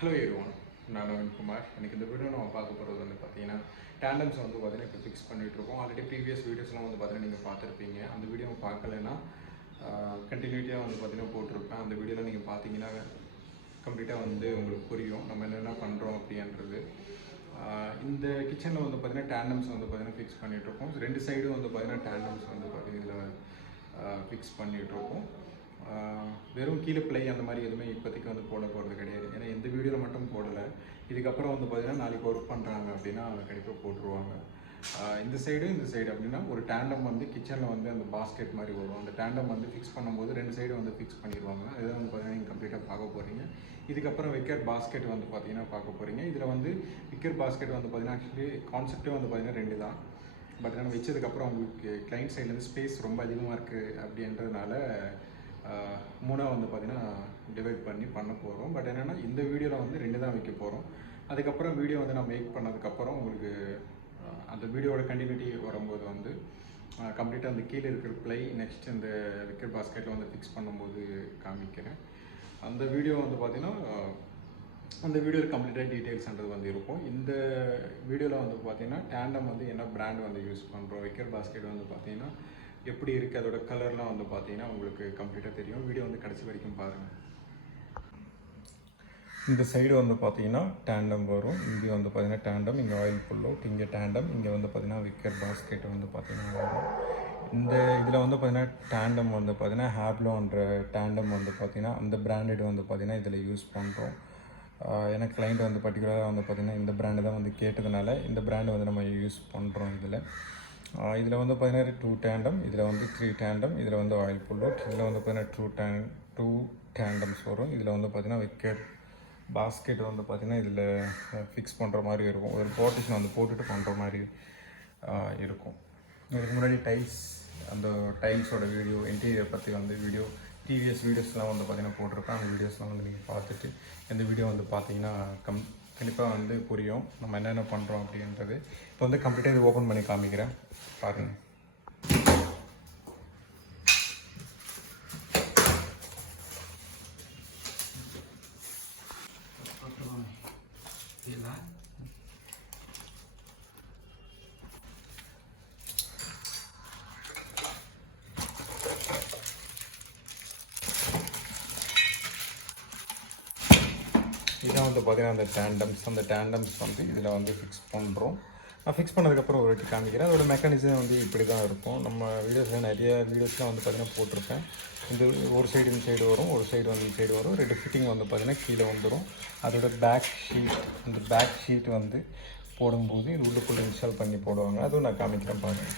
Hello everyone, N.NAVEEN Kumar. In this video, we will talk about tandems. We will fix already previous videos. We will the video continuity the video complete in the kitchen tandems fix two sides tandems fix வெறும் கீழே ply அந்த மாதிரி எதுவுமே இப்போதைக்கு போட போகிறது கிடையாது. ஏன்னா எந்த வீடியோவில் மட்டும் போடலை, இதுக்கப்புறம் பார்த்தீங்கன்னா நாளைக்கு ஒர்க் பண்ணுறாங்க அப்படின்னா கண்டிப்பாக போட்டுருவாங்க. இந்த சைடு அப்படின்னா ஒரு டேண்டம் கிச்சனில் அந்த பாஸ்கெட் மாதிரி வரும். அந்த டேண்டம் ஃபிக்ஸ் பண்ணும்போது ரெண்டு சைடு ஃபிக்ஸ் பண்ணிடுவாங்க. இதில் பார்த்தீங்கன்னா நீங்கள் கம்ப்ளீட்டாக பார்க்க போகிறீங்க. இதுக்கப்புறம் விக்கர் பாஸ்கெட் பார்த்தீங்கன்னா பார்க்க போகிறீங்க. இதில் விக்கர் பாஸ்கெட் பார்த்தீங்கன்னா ஆக்சுவலி கான்செப்டே பார்த்தீங்கன்னா ரெண்டு தான். பட் ஆனால் வச்சதுக்கப்புறம் உங்களுக்கு கிளைண்ட் சைட்லேருந்து ஸ்பேஸ் ரொம்ப அதிகமாக இருக்குது அப்படின்றதுனால மூணாக பார்த்தீங்கன்னா டிவைட் பண்ண போகிறோம். பட் என்னென்னா இந்த வீடியோவில் ரெண்டு தான் வைக்க போகிறோம். அதுக்கப்புறம் வீடியோ நான் மேக் பண்ணதுக்கப்புறம் உங்களுக்கு அந்த வீடியோட கண்டினியூட்டி வரும்போது கம்ப்ளீட்டாக அந்த கீழே இருக்கிற ப்ளை நெக்ஸ்ட் இந்த விக்கர் பாஸ்கெட்டில் ஃபிக்ஸ் பண்ணும்போது காமிக்கிறேன். அந்த வீடியோ பார்த்தீங்கன்னா அந்த வீடியோவில் கம்ப்ளீட்டாக டீட்டெயில்ஸ்ன்றது இருக்கும். இந்த வீடியோவில் பார்த்தீங்கன்னா டேண்டம் என்ன பிராண்ட் யூஸ் பண்ணுறோம், விக்கர் பாஸ்கெட் பார்த்தீங்கன்னா எப்படி இருக்குது, அதோட கலர்லாம் பார்த்தீங்கன்னா உங்களுக்கு கம்ப்ளீட்டாக தெரியும். வீடியோ கடைசி வரைக்கும் பாருங்கள். இந்த சைடு பார்த்தீங்கன்னா டேண்டம் வரும். இங்கே பார்த்தீங்கன்னா டேண்டம், இங்கே ஆயில் புல் அவுட், இங்கே டேண்டம், இங்கே பார்த்தீங்கன்னா விக்கர் பாஸ்கெட் பார்த்தீங்கன்னா வரும். இந்த இதில் பார்த்தீங்கன்னா டேண்டம் பார்த்தீங்கன்னா ஹேப்லோன்ற டேண்டம் பார்த்தீங்கன்னா அந்த பிராண்டட் பார்த்தீங்கன்னா இதில் யூஸ் பண்ணுறோம். ஏன்னா கிளைண்ட் பர்டிகுலராக பார்த்தீங்கன்னா இந்த பிராண்டு தான் கேட்டதுனால இந்த பிராண்டு நம்ம யூஸ் பண்ணுறோம். இதில் பார்த்தீங்கன்னா 2 டேண்டம், இதில் 3 டேண்டம், இதில் ஆயில் புல் அவுட், இதில் பார்த்தீங்கன்னா 2 டேண்டம்ஸ் வரும். இதில் பார்த்தீங்கன்னா விக்கர் பாஸ்கெட் பார்த்தீங்கன்னா இதில் ஃபிக்ஸ் பண்ணுற மாதிரி இருக்கும். ஒரு பார்ட்டிஷன் போட்டுட்டு பண்ணுற மாதிரி இருக்கும். இதுக்கு முன்னாடி அந்த டைல்ஸோட வீடியோ, இன்டீரியர் பற்றி வீடியோ டிவிஎஸ் வீடியோஸ்லாம் பார்த்தீங்கன்னா போட்டிருப்பேன். அந்த வீடியோஸ்லாம் நீங்கள் பார்த்துட்டு இந்த வீடியோ பார்த்தீங்கன்னா கண்டிப்பாக புரியும் நம்ம என்னென்ன பண்ணுறோம் அப்படின்றது. இப்போ கம்ப்ளீட்டாக இது ஓப்பன் பண்ணி காமிக்கிறேன், பாருங்கள். இதான் பார்த்தீங்கன்னா அந்த டேண்டம்ஸ் இதில் ஃபிக்ஸ் பண்ணுறோம். நான் ஃபிக்ஸ் பண்ணதுக்கப்புறம் ஒரு வாட்டி காமிக்கிறேன். அதோட மெக்கானிசம் இப்படி தான் இருக்கும். நம்ம வீடியோஸில் நிறைய வீடியோஸ்லாம் பார்த்தீங்கன்னா போட்டிருப்பேன். இந்த ஒரு சைடு இந்த சைடு வரும், ஒரு சைடு இந்த சைடு வரும். ரெண்டு ஃபிட்டிங் பார்த்தீங்கன்னா கீழே வந்துடும். அதோட பேக் ஷீட், அந்த பேக் ஷீட் போடும்போது இது உள்ளுக்குள்ளே இன்ஸ்டால் பண்ணி போடுவாங்க. அதுவும் நான் காமிக்கிறேன், பாருங்கள்.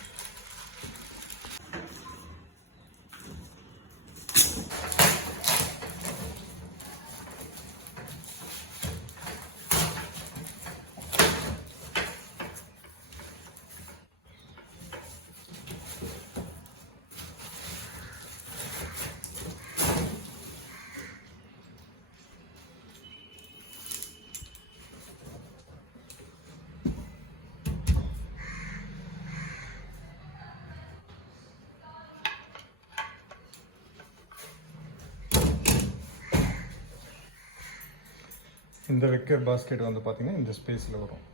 இந்த விக்கர் பாஸ்கெட் பார்த்தீங்கன்னா இந்த ஸ்பேஸில் வரும்.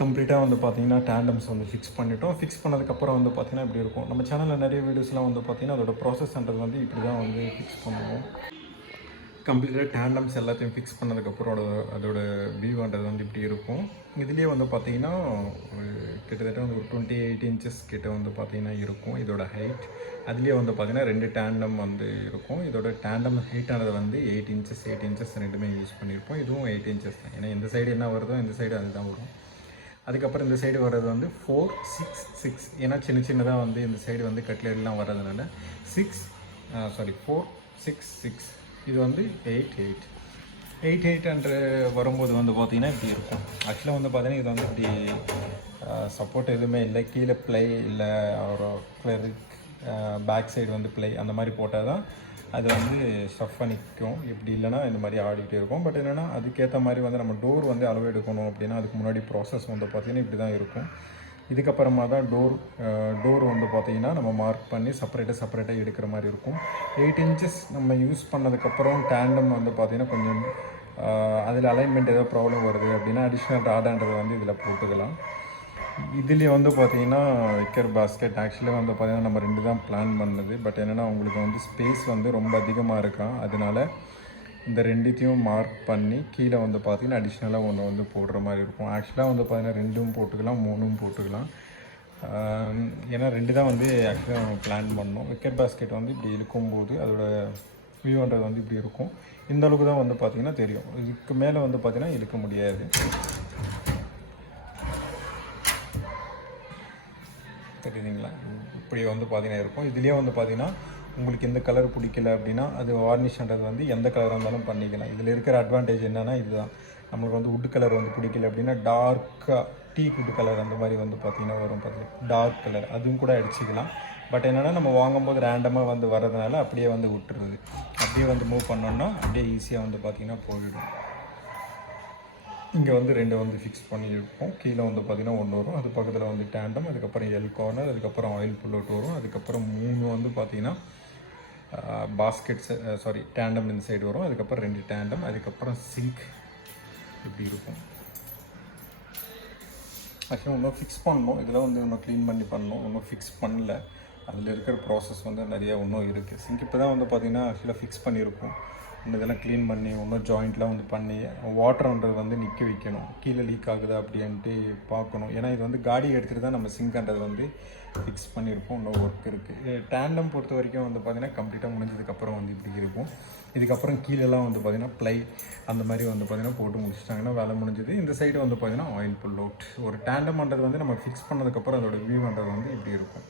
கம்ப்ளீட்டாக பார்த்தீங்கன்னா டேண்டம்ஸ் ஃபிக்ஸ் பண்ணிட்டோம். ஃபிக்ஸ் பண்ணதுக்கப்புறம் பார்த்தீங்கன்னா இப்படி இருக்கும். நம்ம சேனலில் நிறைய வீடியோஸ்லாம் பார்த்தீங்கன்னா அதோட ப்ராசஸ்ன்றது இப்படி தான் ஃபிக்ஸ் பண்ணுவோம். கம்ப்ளீட்டாக டேண்டம்ஸ் எல்லாத்தையும் ஃபிக்ஸ் பண்ணதுக்கப்புறம் அதோட வியூன்றது இப்படி இருக்கும். இதுலேயே பார்த்தீங்கன்னா கிட்டத்தட்ட ஒரு 28 இன்ச்சஸ் கிட்ட பார்த்தீங்கன்னா இருக்கும் இதோட ஹைட். அதுலேயே பார்த்தீங்கன்னா 2 டேண்டம் இருக்கும். இதோட டேண்டம் ஹைட்டானது 8 இன்ச்சஸ் ரெண்டுமே யூஸ் பண்ணியிருப்போம். இதுவும் 8 இன்ச்சஸ் தான். ஏன்னா இந்த சைடு என்ன வருதோ இந்த சைடு அதுதான் வரும். அதுக்கப்புறம் இந்த சைடு வர்றது 4, 6, 6. ஏன்னா சின்னதாக இந்த சைடு கட்லெட்லாம் வர்றதுனால 4, 6, 6. இது 8, 8. 8800 வரும்போது வந்து பார்த்தீங்கன்னா இப்படி இருக்கும். ஆக்சுவலாக வந்து பார்த்தீங்கன்னா இது வந்து இப்படி சப்போர்ட் எதுவுமே இல்லை, கீழே ப்ளை இல்லை ஒரு கிளரிக் பேக் சைடு வந்து ப்ளை அந்த மாதிரி போட்டால் தான் அது வந்து ஸ்டஃப் நிற்கும். இப்படி இல்லைனா இந்த மாதிரி ஆடிக்கிட்டே இருக்கும். பட் என்னென்னா அதுக்கேற்ற மாதிரி வந்து நம்ம டோர் வந்து அளவு எடுக்கணும் அப்படின்னா அதுக்கு முன்னாடி ப்ராசஸ் வந்து பார்த்திங்கன்னா இப்படி தான் இருக்கும். இதுக்கப்புறமா தான் டோர் வந்து பார்த்திங்கன்னா நம்ம மார்க் பண்ணி செப்பரேட்டாக எடுக்கிற மாதிரி இருக்கும். 8 இன்ச்சஸ் நம்ம யூஸ் பண்ணதுக்கப்புறம் டேண்டம் வந்து பார்த்திங்கன்னா கொஞ்சம் அதில் அலைன்மெண்ட் ஏதோ ப்ராப்ளம் வருது அப்படின்னா அடிஷ்னல் ராடான்றது வந்து இதில் போட்டுக்கலாம். இதுலேயே வந்து பார்த்திங்கன்னா வைக்கிற பாஸ்கெட் ஆக்சுவலாக வந்து பார்த்திங்கன்னா நம்ம 2 தான் பிளான் பண்ணது. பட் என்னென்னா உங்களுக்கு வந்து ஸ்பேஸ் வந்து ரொம்ப அதிகமாக இருக்கா, அதனால இந்த 2த்தையும் மார்க் பண்ணி கீழே வந்து பார்த்திங்கன்னா அடிஷ்னலாக ஒன்று வந்து போடுற மாதிரி இருக்கும். ஆக்சுவலாக வந்து பார்த்திங்கன்னா 2ம் போட்டுக்கலாம், 3ம் போட்டுக்கலாம். ஏன்னா 2 தான் வந்து ஆக்சுவலாக நம்ம பிளான் பண்ணோம். விக்கெட் பாஸ்கெட் வந்து இப்படி இழுக்கும்போது அதோட வியூன்றது வந்து இப்படி இருக்கும். இந்த அளவுக்கு தான் வந்து பார்த்திங்கன்னா தெரியும். இதுக்கு மேலே வந்து பார்த்திங்கன்னா இழுக்க முடியாது. தெரியுதுங்களா? இப்படி வந்து பார்த்திங்கன்னா இருக்கும். இதுலேயே வந்து பார்த்திங்கன்னா உங்களுக்கு எந்த கலர் பிடிக்கல அப்படின்னா அது வார்னிஷ்ன்றது வந்து எந்த கலராக இருந்தாலும் பண்ணிக்கலாம். இதில் இருக்கிற அட்வான்டேஜ் என்னென்னா இதுதான். நம்மளுக்கு வந்து வுட் கலர் வந்து பிடிக்கல அப்படின்னா டார்க்காக டீ வுட் கலர் அந்த மாதிரி வந்து பார்த்திங்கன்னா வரும், டார்க் கலர் அதுவும் கூட அடிச்சிக்கலாம். பட் என்னென்னா நம்ம வாங்கும்போது ரேண்டமாக வந்து வரதுனால அப்படியே வந்து விட்டுருது. அப்படியே வந்து மூவ் பண்ணோன்னா அப்படியே ஈஸியாக வந்து பார்த்திங்கன்னா போயிடும். இங்கே வந்து 2 வந்து ஃபிக்ஸ் பண்ணியிருப்போம். கீழே வந்து பார்த்திங்கன்னா 1 வரும், அது பக்கத்தில் வந்து டேண்டம், அதுக்கப்புறம் எல் கார்னர், அதுக்கப்புறம் ஆயில் புல்லோட் வரும், அதுக்கப்புறம் 3 வந்து பார்த்திங்கன்னா பாஸ்கெட்ஸ் டேண்டம் இந்த சைடு வரும், அதுக்கப்புறம் 2 டேண்டம், அதுக்கப்புறம் சிங்க் இப்படி இருக்கும். ஆக்சுவலாக இன்னும் ஃபிக்ஸ் பண்ணணும். இதெல்லாம் வந்து இன்னும் க்ளீன் பண்ணி பண்ணணும், இன்னும் ஃபிக்ஸ் பண்ணல. அதில் இருக்கிற ப்ராசஸ் வந்து நிறையா இன்னும் இருக்குது. சிங்க் இப்போ தான் வந்து பார்த்திங்கன்னா ஆக்சுவலாக ஃபிக்ஸ் பண்ணியிருக்கோம். இன்னும் இதெல்லாம் க்ளீன் பண்ணி இன்னும் ஜாயிண்ட்லாம் வந்து பண்ணி வாட்டர்ன்றது வந்து நிற்க வைக்கணும். கீழே லீக் ஆகுதா அப்படின்ட்டு பார்க்கணும். ஏன்னா இது வந்து காடி எடுத்துகிட்டு தான் நம்ம சிங்க்ன்றது வந்து ஃபிக்ஸ் பண்ணியிருப்போம். இன்னும் ஒர்க் இருக்குது. டேண்டம் பொறுத்த வரைக்கும் வந்து பார்த்திங்கன்னா கம்ப்ளீட்டாக முடிஞ்சதுக்கப்புறம் வந்து இப்படி இருக்கும். இதுக்கப்புறம் கீழெல்லாம் வந்து பார்த்திங்கன்னா ப்ளை அந்த மாதிரி வந்து பார்த்திங்கன்னா போட்டு முடிச்சிட்டாங்கன்னா வேலை முடிஞ்சது. இந்த சைடு வந்து பார்த்திங்கன்னா ஆயில் புல் அவுட். ஒரு டேண்டம்ன்றது வந்து நம்ம ஃபிக்ஸ் பண்ணதுக்கப்புறம் அதோட வியூன்றது வந்து இப்படி இருக்கும்.